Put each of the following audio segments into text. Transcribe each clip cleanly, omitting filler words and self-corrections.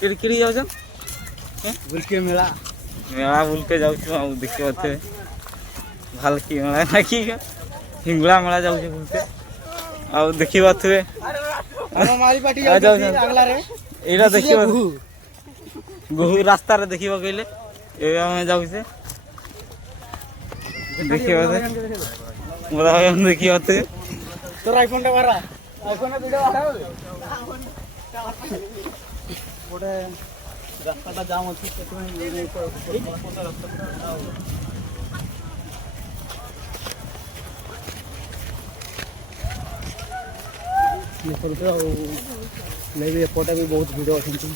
किड़ी जाऊ बुलके मेला मेला बुलके जाऊ देखिए भालकी मेला ना कि हिंगुला मेला जाऊ बुलते आउ देखिबा थुए हमारी पार्टी अगला रे एटा देखिबा गुहू रास्ता रे देखिबा कइले ए हम जाऊ से देखिबा मोरा हम देखिबा थुए तोर आईफोन टा मारा आईफोन वीडियो आडा गोटे रास्ता जाम अछि ये एपटे भी बहुत भिड़ अच्छे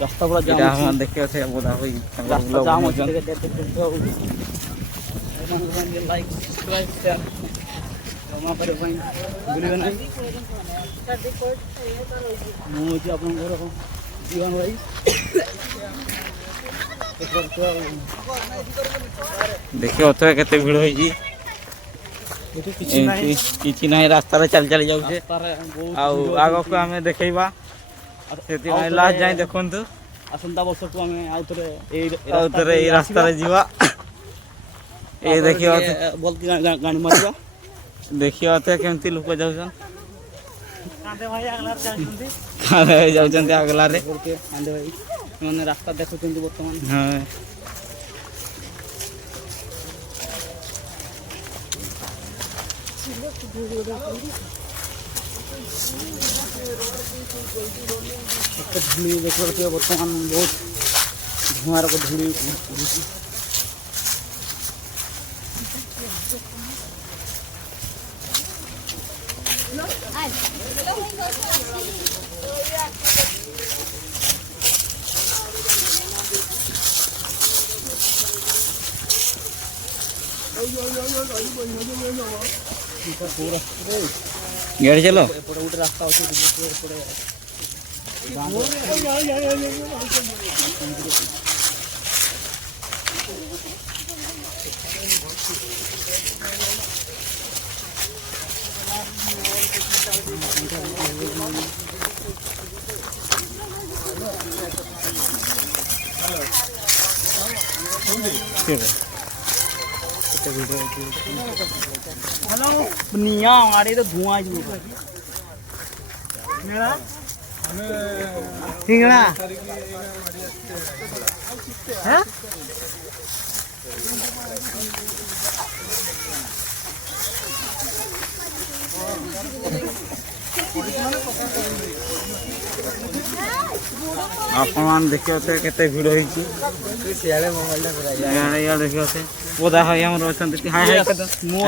रास्ता पूरा जाम देखिए थे बोला होई रास्ता जाम अच्छे लाइक सब्सक्राइब शेयर जमा करे भाई भूलिबे नहीं मु जी आपन घर जीवन भाई देखिए तो केते भिड़ होई जी किछि नहीं रास्ता रे चल चल जाऊ छे आउ आगो को हमें देखैबा सेति में लास्ट जाई देखंतु आसंता वर्ष को हमें आउतरे ए रास्ता रे जीवा ए देखियो बोलती गाड़ी मारबा देखियो ते केमती लोक जाउछन कांदे भाई अगला जाउछंती कांदे जाउछंती अगला रे कांदे भाई माने रास्ता देखुछंती वर्तमान हां धूली देखते बर्तमान बहुत धुआं को धूली गाड़ी चलो रास्ता हेलो निया हमारे तो धुआं ही मेरा सिंगड़ा है आपन देखियो ते केते भिड़ होई छी सियाले मोबाइल टा या देखियो ते बोदा भाई हमर अछन हाय हाय मो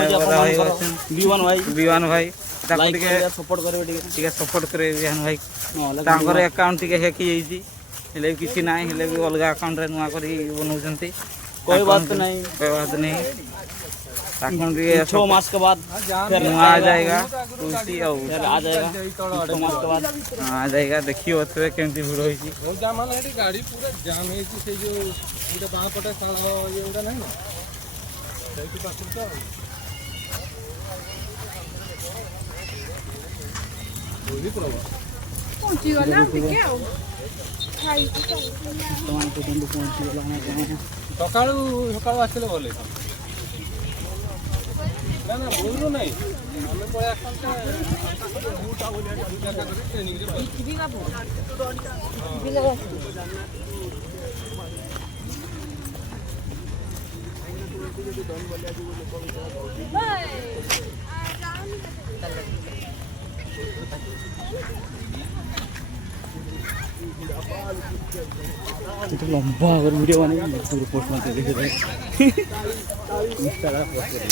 बीवान भाई लाइक सपोर्ट करबे टिके सपोर्ट करे बीवान भाई तांकर अकाउंट टिके हैक जाईची हेले किछि नाही हेले भी अलगा अकाउंट रे नुआ करी बनौचंती कोई बात नहीं ताकन भी 6 मास के बाद फिर आ जाएगा तुलसी और फिर आ जाएगा 6 मास के बाद आ जाएगा देखियो ओतबे केमती भिड़ होई छी और जाम है एटी गाड़ी पूरा जाम है से जो इटा बाह पटे ये उडा नहीं ना सही पास तो ओही प्रॉब्लम पहुंची गला के आओ खाई तो बंदू पहुंची गला ना सकाळू सकाळू आसले बोले ना ना बोलरो नहीं हमें कोई आसंता बूटा बोले बूटा का ट्रेनिंग रे बिगा बो itu lomba agar video bane suruh post mate dekhe rahe Instagram post kare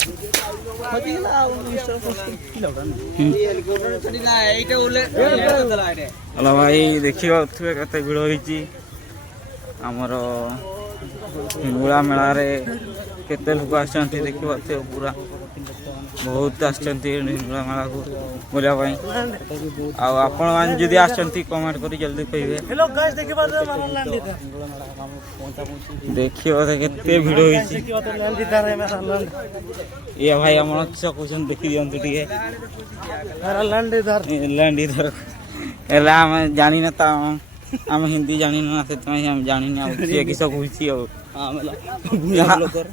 hoji la Instagram post ki lagta na ये हेलीकॉप्टर चली ना एटा उले चला एटे अला भाई देखियो थुए कते भिड़ होई छी हमर हिंगुला मेला रे केते लोक आछंती देखियो ते पूरा बहुत आछंती हिंगुला मेला को बोलिया भाई आ आपण मान जदी आछंती कमेंट करी जल्दी कहिबे हेलो गाइस देखि बात मारन लैंड दीदा देखियो ते केते भिड़ होई छी देखि बात लैंड दीदा रे मेरा लैंड ये भाई हमन छ क्वेश्चन देखि दियंतु टिके मेरा लैंड इधर लैंड इधर एला हम जानी न ता ଆମେ ହିନ୍ଦୀ ଜାଣିନୁ ନା ସେଥିପାଇଁ ଆମେ ଜାଣିନି ଆଉ ସିଏ କିସ କହୁଛି ଆଉ ହଁ ମେଲା ବୁଢା ଲୋକର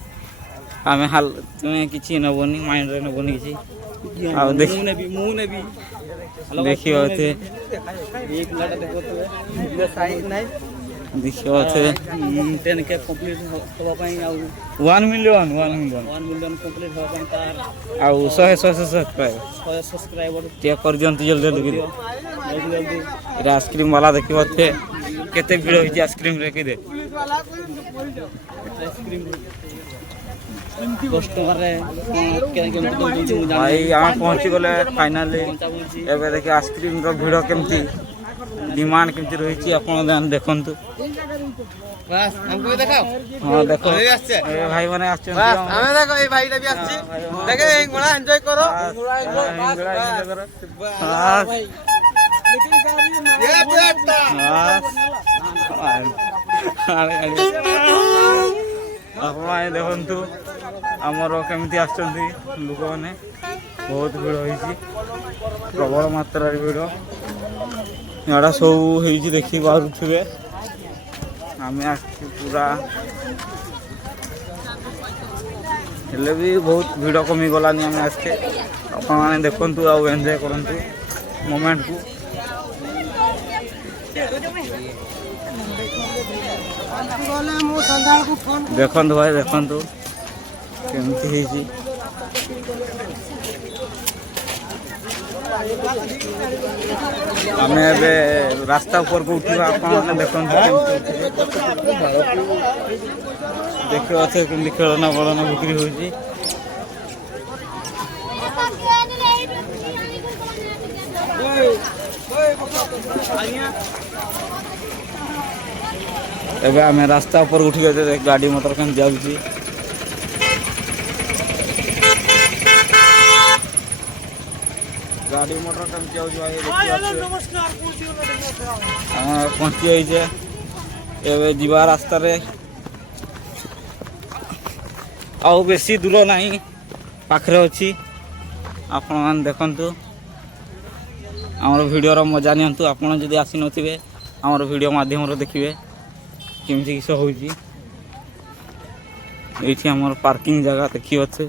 ଆମେ ତୁମେ କିଛି ନେବନି ମାଇଣ୍ଡରେ ନେବନି କିଛି ଆଉ ମୁଁ ନେବି ଦେଖିବ ଏତେ ଏଇ ପିଲାଟା ଦେଖୁଥିବେ ସାଇଜ ନାହିଁ ଦେଖିବ ଏତେ 10K କମ୍ପ୍ଲିଟ୍ ହେବା ପାଇଁ ଆଉ 1 ମିଲିୟନ 1 ମିଲିୟନ କମ୍ପ୍ଲିଟ୍ ହେବା ପାଇଁ ତାର ଆଉ 100 ସବସ୍କ୍ରାଇବର 100 ସବସ୍କ୍ରାଇବର ଟିକେ କରିଦିଅନ୍ତୁ ଜଲ୍ଦି ଜଲ୍ଦି ଜଲ୍ଦି ଜଲ୍ଦି ଏଇଟା ଆଇସ୍କ୍ରିମ୍ ବାଲା ଦେଖିବ ଏତେ କେତେ ଭିଡ଼ ହେଇଛି ଆଇସ୍କ୍ରିମ୍ରେ କେତେ ଆଇସ୍କ୍ରିମ୍ କଷ୍ଟମରରେ କେମିତି ଦଉଛି ମୁଁ ଭାଇ ଜାଣିନି ଆମେ ପହଞ୍ଚିଗଲେ ଫାଇନାଲି ଏବେ ଦେଖି ଆଇସ୍କ୍ରିମ୍ର ଭିଡ଼ କେମିତି ଡିମାଣ୍ଡ କେମିତି ରହିଛି ଆପଣ ଦେଖନ୍ତୁ ବାସ୍ ଆମକୁ ବି ଦେଖାଅ ହଁ ଦେଖ ଆମେ ବି ଆସିଛେ ଏ ଭାଇମାନେ ଆସିଛନ୍ତି ବାସ୍ ଆମେ ଦେଖ ଏଇ ଭାଇଟା ବି ଆସିଛି ଦେଖେ ଏଇ ଗୁଣା ଏନ୍ଜୟ କର ये बेटा ଆପଣ ଦେଖନ୍ତୁ ଆମର କେମିତି ଆସିଛନ୍ତି ଲୋକମାନେ ବହୁତ ଭିଡ଼ ହେଇଛି ପ୍ରବଳ ମାତ୍ରାରେ ଭିଡ଼ ଏଇଟା ସବୁ ହେଇଛି ଦେଖି ପାରୁଥିବେ ଆମେ ଆସିଛୁ ପୁରା ହେଲେ ବି ବହୁତ ଭିଡ଼ କମିଗଲାନି ଆମେ ଆସିଛେ ଆପଣମାନେ ଦେଖନ୍ତୁ ଆଉ ଏନ୍ଜୟ କରନ୍ତୁ ମୋମେଣ୍ଟକୁ ଦେଖନ୍ତୁ ଭାଇ ଦେଖନ୍ତୁ କେମିତି ହେଇଛି ଆମେ ଏବେ ରାସ୍ତା ଉପରକୁ ଉଠିବା ଆପଣମାନେ ଦେଖନ୍ତୁ ଦେଖିବ କେମିତି ଖେଳନା ବଳନା ବିକ୍ରି ହେଉଛି ଏବେ ଆମେ ରାସ୍ତା ଉପରେ ଉଠି ଗାଡ଼ି ମଟର କେମିତି ଯାଉଛି ଗାଡ଼ି ମଟର କେମିତି ଯାଉଛି ଭାଇ ଆମେ ପହଞ୍ଚି ଯାଇଛେ ଏବେ ଯିବା ରାସ୍ତାରେ ଆଉ ବେଶୀ ଦୂର ନାହିଁ ପାଖରେ ଅଛି ଆପଣମାନେ ଦେଖନ୍ତୁ ଆମର ଭିଡ଼ିଓର ମଜା ନିଅନ୍ତୁ ଆପଣ ଯଦି ଆସିନଥିବେ ଆମର ଭିଡ଼ିଓ ମାଧ୍ୟମରେ ଦେଖିବେ କେମିତି କିସ ହେଉଛି ଏଇଠି ଆମର ପାର୍କିଂ ଜାଗା ଦେଖିଅଛୁ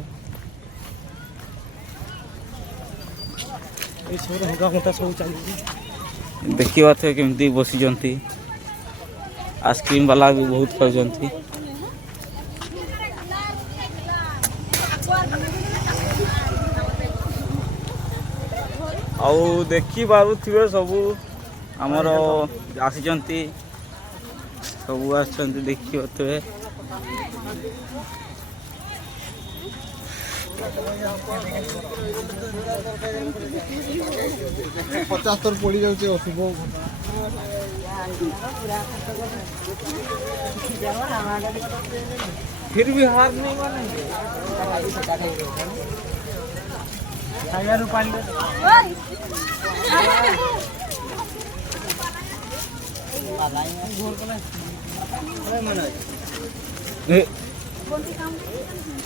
ଦେଖିବାଥିବେ କେମିତି ବସିଛନ୍ତି ଆଇସ୍କ୍ରିମ୍ ବାଲା ବି ବହୁତ ଖାଉଛନ୍ତି ଆଉ ଦେଖିପାରୁଥିବେ ସବୁ ଆମର ଆସିଛନ୍ତି ସବୁ ଆସିଛନ୍ତି ଦେଖିପାରୁଥିବେ 75 ପଡ଼ି ଯାଉଛି ଅଶୁଭ फिर भी हार नहीं मानेंगे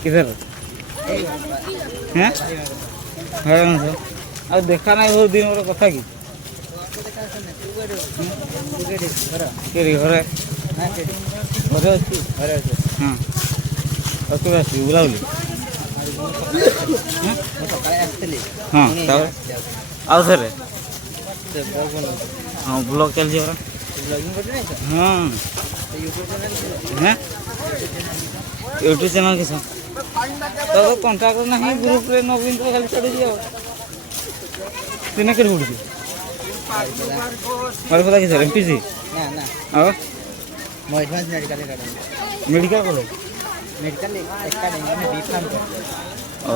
किधर है ଆଉ ଦେଖା ନାହିଁ ବହୁତ ଦିନ ମୋର କଥା କି ଘରେ ଘରେ ଅଛି ହଁ ଆଉ କେବେ ଆସିବି ବୁଲାବୁଲି ହଁ ତାପରେ ଆଉ ଥରେ ହଁ ବ୍ଲଗ୍ ଚାଲିଛି ପରା ହଁ यूट्यूब चैनल किस तो कंटाक्ट नहीं ग्रुप रे नवीन तो खाली चढ़ी जाओ तीन के उड़ मारे पता किस एमपीसी ନା ନା और ମୋ ଏଡଭାନ୍ସ ମେଡିକାଲ ଏକାଡେମୀ मेडिकल को ମେଡିକାଲ ଏକାଡେମୀ ମାନେ ବିଫାର୍ମ ओ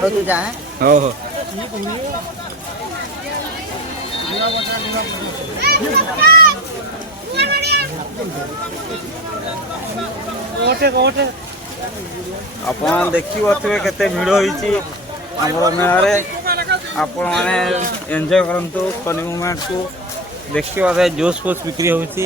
ତ ତୁ ଯା हो हो ଆପଣ ଦେଖିପାରୁଥିବେ କେତେ ଭିଡ଼ ହେଇଛି ଆମର ମେଳାରେ ଆପଣମାନେ ଏନ୍ଜୟ କରନ୍ତୁ ଫନି ମୁମେଣ୍ଟକୁ ଦେଖିବା ଜୋସ୍ ଫୋସ୍ ବିକ୍ରି ହେଉଛି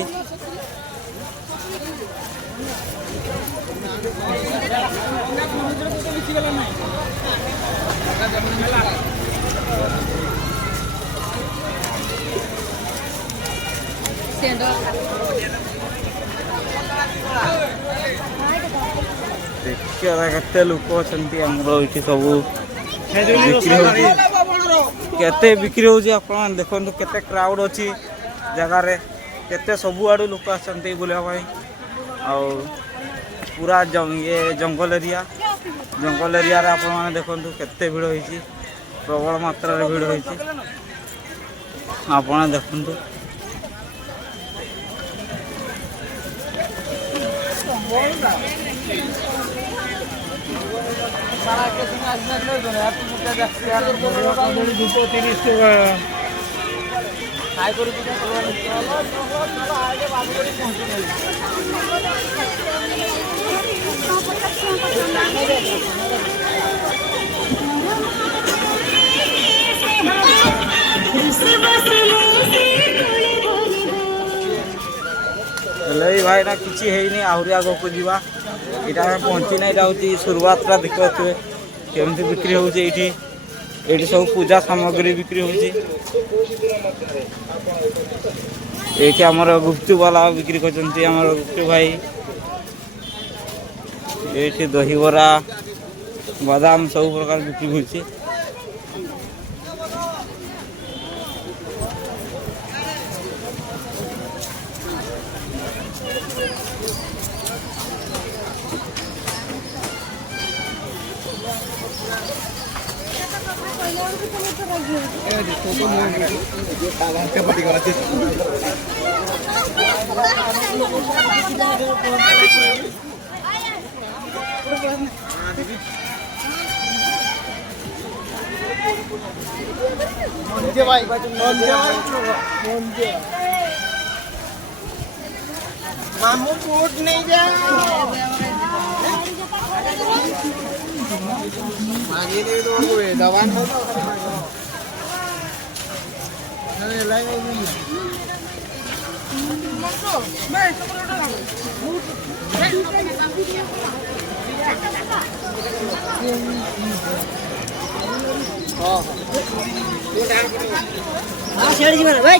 ଦେଖିବା କେତେ ଲୋକ ଅଛନ୍ତି ଆମର ଏଇଠି ସବୁ ବିକ୍ରି ହେଉଛି କେତେ ବିକ୍ରି ହେଉଛି ଆପଣ ଦେଖନ୍ତୁ କେତେ କ୍ରାଉଡ୍ ଅଛି ଜାଗାରେ କେତେ ସବୁଆଡ଼ୁ ଲୋକ ଆସଛନ୍ତି ବୁଲିବା ପାଇଁ ଆଉ ପୁରା ଇଏ ଜଙ୍ଗଲ ଏରିଆରେ ଆପଣମାନେ ଦେଖନ୍ତୁ କେତେ ଭିଡ଼ ହେଇଛି ପ୍ରବଳ ମାତ୍ରାରେ ଭିଡ଼ ହେଇଛି ଆପଣ ଦେଖନ୍ତୁ ହେଲେ ଭାଇ ନା କିଛି ହେଇନି ଆହୁରି ଆଗକୁ ଯିବା ଏଇଟା ଆମେ ପହଞ୍ଚିନା ଏଇଟା ହେଉଛି ଶୁରୁଆତଟା ଦେଖିପାରୁଥିବେ କେମିତି ବିକ୍ରି ହେଉଛି ଏଇଠି ସବୁ ପୂଜା ସାମଗ୍ରୀ ବିକ୍ରି ହେଉଛି ଏଇଠି ଆମର ଗୁପଚୁପ ବାଲା ବିକ୍ରି କରୁଛନ୍ତି ଆମର ଗୁପଚୁପ ଭାଇ ଏଇଠି ଦହିବରା ବାଦାମ ସବୁ ପ୍ରକାର ବିକ୍ରି ହେଉଛି मामू फूट नहीं जा मांगी नहीं तो कोई दवा हाँ शेर जी मेरा भाई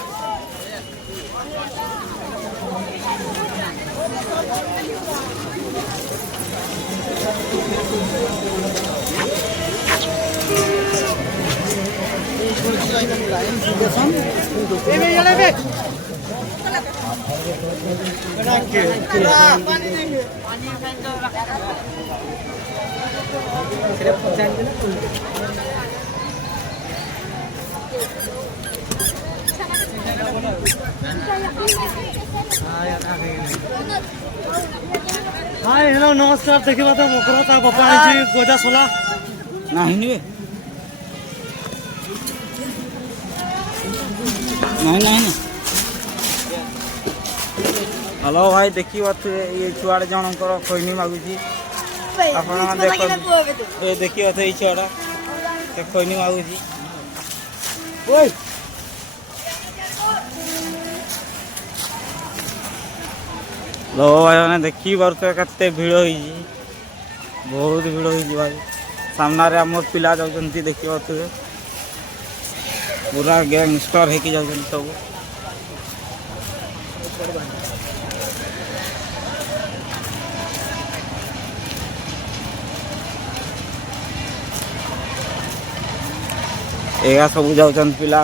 हाय हेलो नमस्कार देखिबा तो मकर ता बापा आइछि गजा सोला ନାହିଁ ନିବେ ନାହିଁ ନାହିଁ ନା ହ୍ୟାଲୋ ଭାଇ ଦେଖିପାରୁଥିବେ ଏ ଛୁଆଟେ ଜଣଙ୍କର ଖଇନି ମାଗୁଛି ଆପଣମାନେ ଦେଖନ୍ତୁ ଏ ଦେଖିପାରୁଥିବେ ଏଇ ଛୁଆଟା ସେ ଖଇନି ମାଗୁଛି लो भाई मैंने देखी पार्थे केते भिड़ होइछि बहुत भिड़ होइछि भाई सामना रे हमर पिला जाउछन्ती देखि पार्थे पूरा गैंगस्टर है कि जाउछन्ती सब एगा सब जाउछन्ती पिला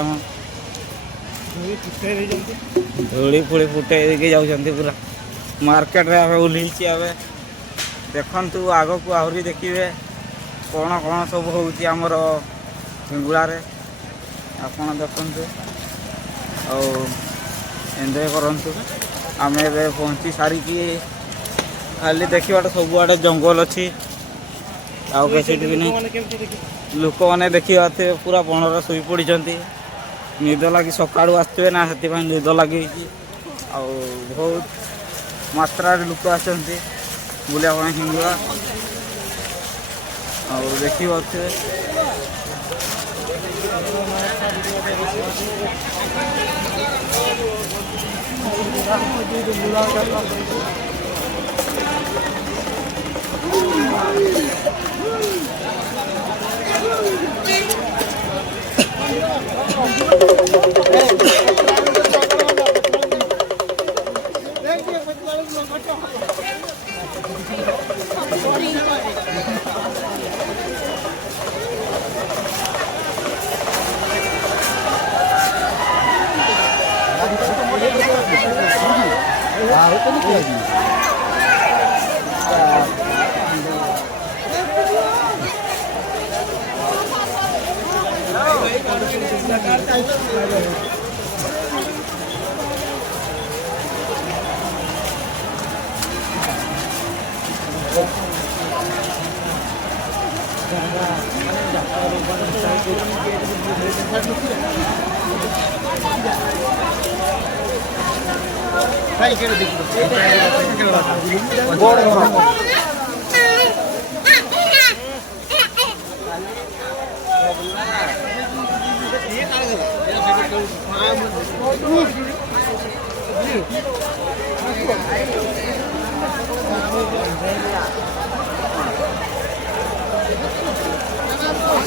धूली फुड़ी फुटे के जाउछन्ती पूरा मार्केट रे आवे उल्हीछि आवे देखंतु आगो को आहुरी देखिबे कोन कोन सब होउछि हमर हिंगुला रे आपण देखंतु और एन्जॉय करंतु आमे बे पहुंची सारी की खाली देखिबाटा सब आडे जंगल अछि आउ केसिट भी नहीं लोक माने देखिबाते पूरा बनरा सोई पड़ी जंती निद लागी सकाळू आस्तवे ना हती भाई निद लागी आ बहुत मात्रा लोक आसती बुलिया पाई हिंगुला और देखी पारे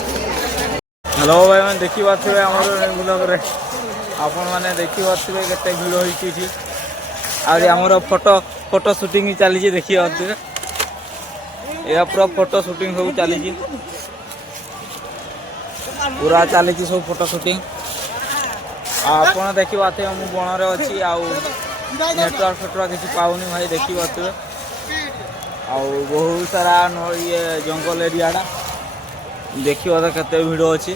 हेलो भाई मैंने देखी पारे आम ब्लॉग आपण मैंने देखी पारे केते भिड़ होती आमर फोटो फोटो शूटिंग चली देखी पारे या पूरा फोटो शूटिंग सब चली पूरा चली सब फोटो शूटिंग आप देखी पारे मु बण अच्छी आउ नेटवर्क फेटवर्क किसी पाऊनी भाई देखी पारे बहुत सारा ये जंगल एरियाटा देखिए केते भिड़ अच्छी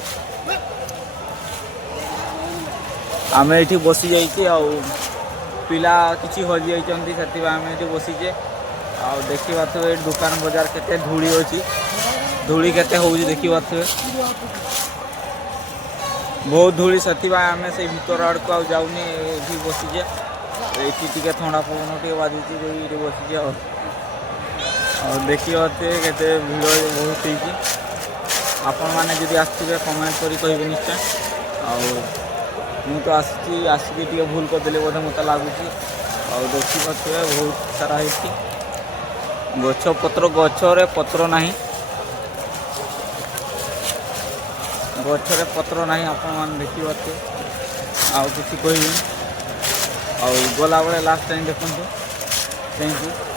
आम ये बसी जा पिला किसी हजि जाती से आम ये बसीचे आ देखी पारे दुकान बजार केते धूली अच्छी धूली केते हो देखी पारे बहुत धूली से आम से भीतर आड़ को जाऊनी ये बसीचे ये थंडा पवन टे बाजुची ये बसीचे और देखी पारे केते भिड़ बहुत होती आपण मैंने जब आसवे कमेंट करी कहे निश्चय मु तो आसिक भूल करदे बोधे मत लगुच देखी पारे बहुत सारा है गछ पत्र गछरे पत्र ना गछरे पत्र ना आपण मैंने देखी पारे आउ कि गला बेले लास्ट टाइम देखते थैंक यू।